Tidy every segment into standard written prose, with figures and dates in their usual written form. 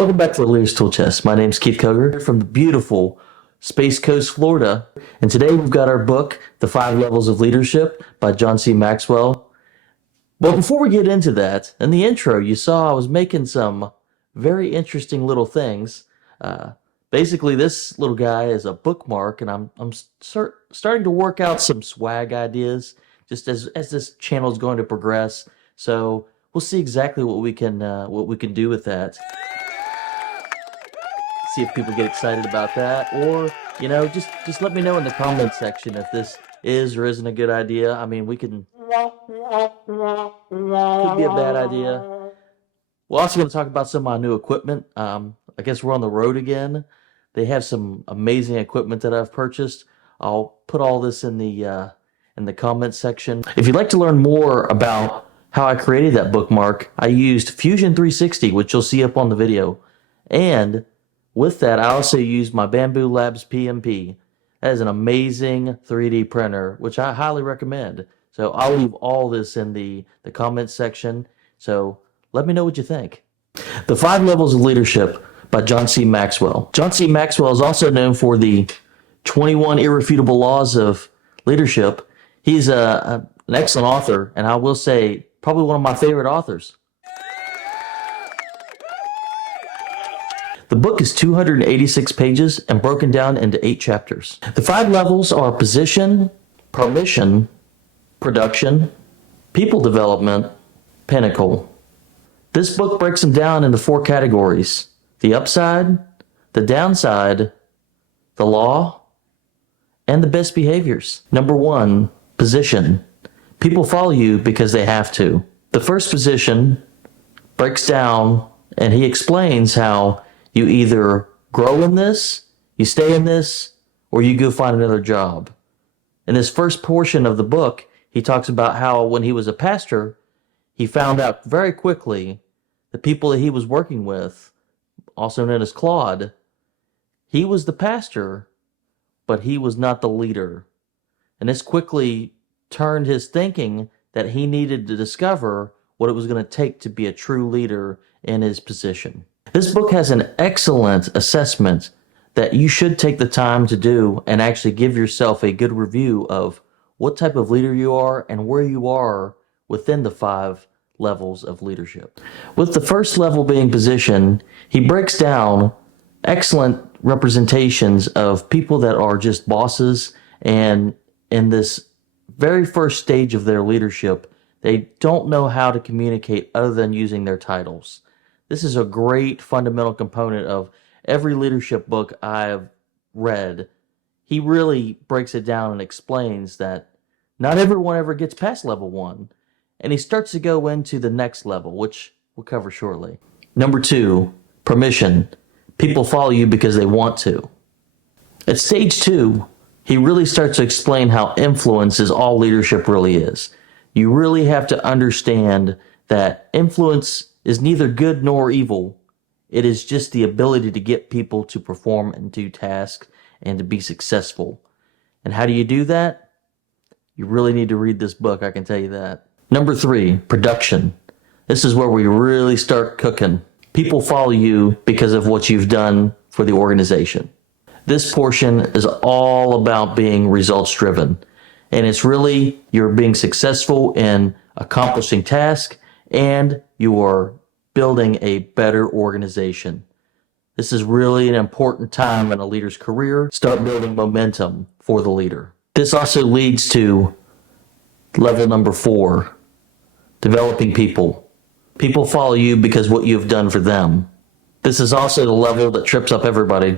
Welcome back to the Leaders Tool Chest. My name's Keith Koger from the beautiful Space Coast, Florida. And today we've got our book, The 5 Levels of Leadership by John C. Maxwell. But before we get into that, in the intro, you saw I was making some very interesting little things. Basically, this little guy is a bookmark, and I'm starting to work out some swag ideas just as this channel is going to progress. So we'll see exactly what we can do with that. See if people get excited about that, or just let me know in the comment section if this is or isn't a good idea. I mean, could be a bad idea. We're also going to talk about some of my new equipment. I guess we're on the road again. They have some amazing equipment that I've purchased. I'll put all this in the comment section. If you'd like to learn more about how I created that bookmark, I used Fusion 360, which you'll see up on the video. And with that, I also used my Bamboo Labs PMP. That is an amazing 3D printer, which I highly recommend. So I'll leave all this in the comment section. So let me know what you think. The 5 Levels of Leadership by John C. Maxwell. John C. Maxwell is also known for the 21 Irrefutable Laws of Leadership. He's an excellent author, and I will say probably one of my favorite authors. The book is 286 pages and broken down into 8 chapters. The 5 levels are position, permission, production, people development, pinnacle. This book breaks them down into 4 categories: the upside, the downside, the law, and the best behaviors. Number 1, position. People follow you because they have to. The first position breaks down, and he explains how you either grow in this, you stay in this, or you go find another job. In this first portion of the book, he talks about how when he was a pastor, he found out very quickly the people that he was working with, also known as Claude, he was the pastor, but he was not the leader. And this quickly turned his thinking that he needed to discover what it was going to take to be a true leader in his position. This book has an excellent assessment that you should take the time to do and actually give yourself a good review of what type of leader you are and where you are within the 5 levels of leadership. With the first level being position, he breaks down excellent representations of people that are just bosses, and in this very first stage of their leadership, they don't know how to communicate other than using their titles. This is a great fundamental component of every leadership book I've read. He really breaks it down and explains that not everyone ever gets past level 1. And he starts to go into the next level, which we'll cover shortly. Number 2, permission. People follow you because they want to. At stage 2, he really starts to explain how influence is all leadership really is. You really have to understand that influence is neither good nor evil. It is just the ability to get people to perform and do tasks and to be successful. And how do you do that? You really need to read this book, I can tell you that. Number 3, production. This is where we really start cooking. People follow you because of what you've done for the organization. This portion is all about being results driven. And it's really you're being successful in accomplishing tasks, and you are building a better organization. This is really an important time in a leader's career. Start building momentum for the leader. This also leads to level number 4, developing people. People follow you because what you've done for them. This is also the level that trips up everybody.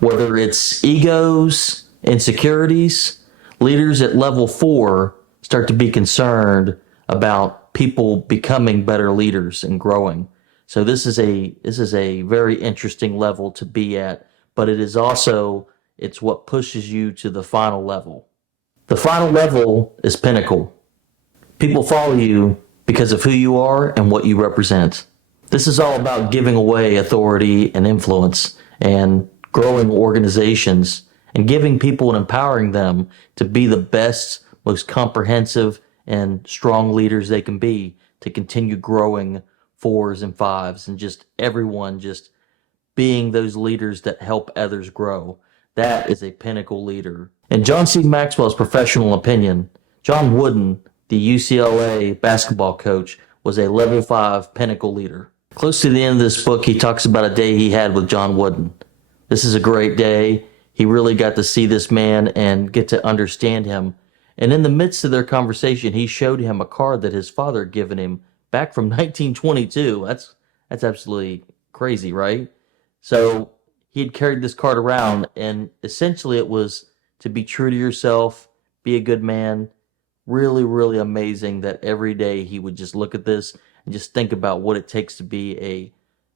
Whether it's egos, insecurities, leaders at level 4 start to be concerned about people becoming better leaders and growing. So this is a very interesting level to be at, but it is also, it's what pushes you to the final level. The final level is pinnacle. People follow you because of who you are and what you represent. This is all about giving away authority and influence and growing organizations and giving people and empowering them to be the best, most comprehensive, and strong leaders they can be to continue growing fours and fives, and just everyone just being those leaders that help others grow. That is a pinnacle leader. In John C. Maxwell's professional opinion, John Wooden, the UCLA basketball coach, was a level 5 pinnacle leader. Close to the end of this book, he talks about a day he had with John Wooden. This is a great day. He really got to see this man and get to understand him. And in the midst of their conversation, he showed him a card that his father had given him back from 1922. That's absolutely crazy, right? So he had carried this card around, and essentially it was to be true to yourself, be a good man. Really, really amazing that every day he would just look at this and just think about what it takes to be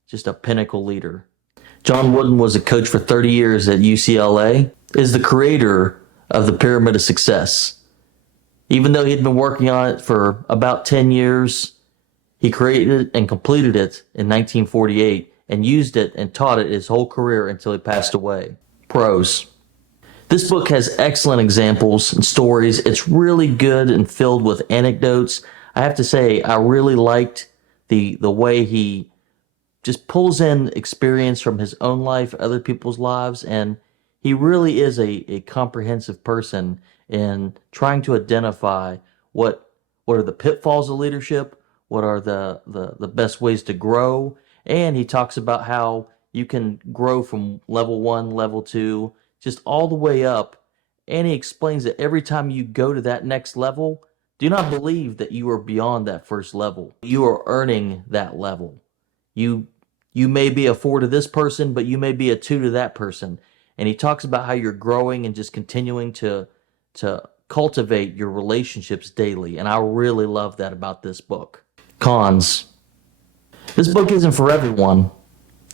just a pinnacle leader. John Wooden was a coach for 30 years at UCLA, is the creator of the Pyramid of Success. Even though he had been working on it for about 10 years, he created and completed it in 1948 and used it and taught it his whole career until he passed away. Pros. This book has excellent examples and stories. It's really good and filled with anecdotes. I have to say, I really liked the way he just pulls in experience from his own life, other people's lives, and he really is a comprehensive person in trying to identify what are the pitfalls of leadership, what are the best ways to grow, and he talks about how you can grow from level 1, level 2, just all the way up, and he explains that every time you go to that next level, do not believe that you are beyond that first level. You are earning that level. You may be a 4 to this person, but you may be a 2 to that person. And he talks about how you're growing and just continuing to cultivate your relationships daily. And I really love that about this book. Cons. This book isn't for everyone.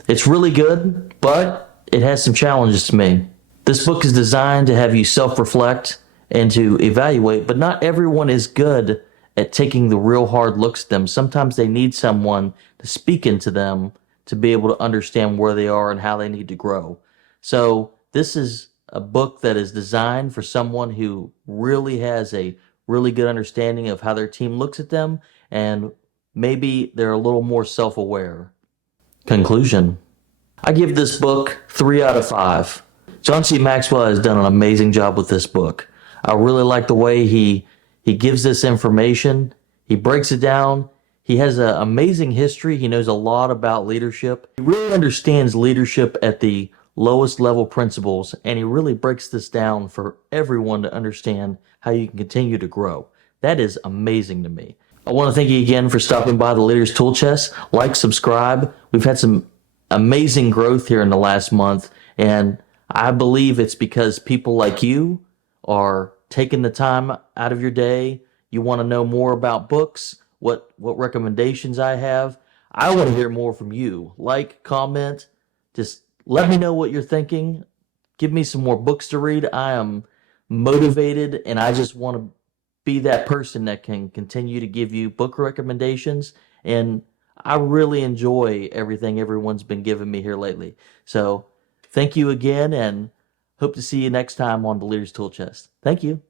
It's really good, but it has some challenges to me. This book is designed to have you self-reflect and to evaluate, but not everyone is good at taking the real hard looks at them. Sometimes they need someone to speak into them to be able to understand where they are and how they need to grow. So this is a book that is designed for someone who really has a really good understanding of how their team looks at them, and maybe they're a little more self-aware. Conclusion. I give this book 3 out of 5. John C. Maxwell has done an amazing job with this book. I really like the way he gives this information. He breaks it down. He has an amazing history. He knows a lot about leadership. He really understands leadership at the lowest level principles, and he really breaks this down for everyone to understand how you can continue to grow. That is amazing to me. I want to thank you again for stopping by the Leaders Tool Chest. Like, subscribe. We've had some amazing growth here in the last month, and I believe it's because people like you are taking the time out of your day. You want to know more about books, what recommendations I have. I want to hear more from you. Like, comment, just let me know what you're thinking. Give me some more books to read. I am motivated, and I just want to be that person that can continue to give you book recommendations. And I really enjoy everything everyone's been giving me here lately. So thank you again, and hope to see you next time on the Leaders Tool Chest. Thank you.